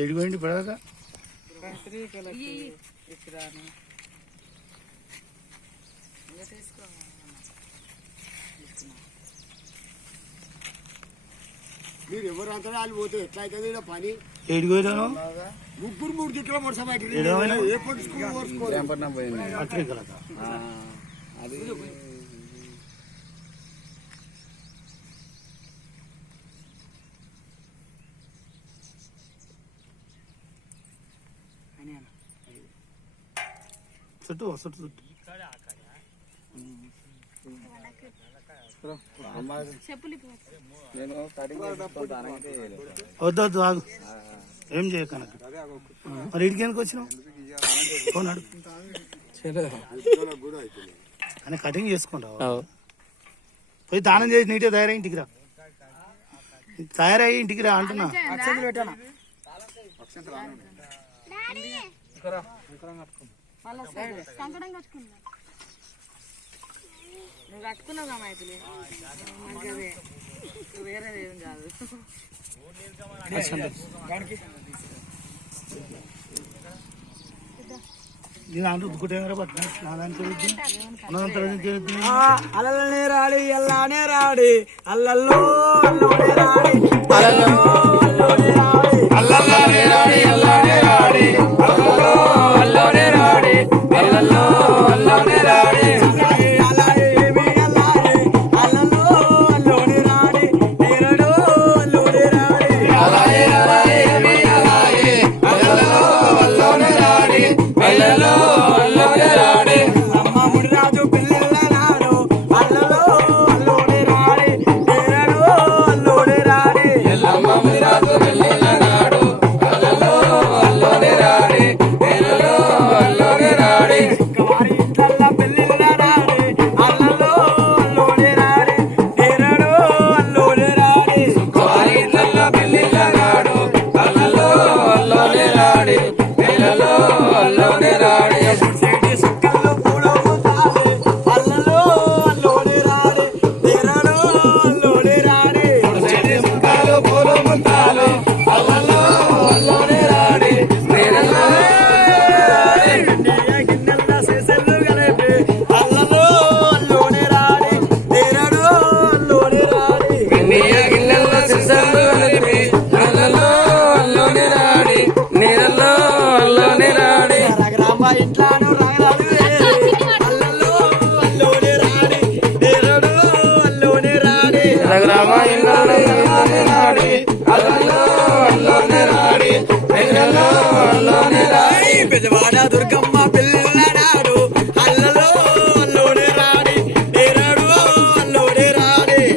ఏడిపోయింది పడక మీరు ఎవరు అంతా వాళ్ళు పోతే ఎట్లా అవుతుంది పని ఏడిపోయాను ముగ్గురు 3 దిక్కుల మొదటి అది చుట్టూ చుట్టూ చుట్టూ వద్దు వద్దు ఆగు ఏం చేయకన మరి ఇడికి ఎందుకు వచ్చినావు పోనాడు అని కటింగ్ చేసుకుంటావు పోయి దానం చేసి నీటే తయారై ఇంటికి రా తయారయ్యి ఇంటికి రా అంటున్నా నువ్వు కట్టుకున్నావు మైతులు వేరేది ఏం కాదు అల్లనే రాడి అల్లానే రాడి అల్లల్లో అల్లోనే రాడి అల్లల్లో అల్లోనే రాడి అల్లనే రాడి అల్లానే రాడి అల్లల్లో అల్లోనే రాడి అల్లల్లో అల్లోనే రాడి పెద్దవాడ దుర్గమ్మ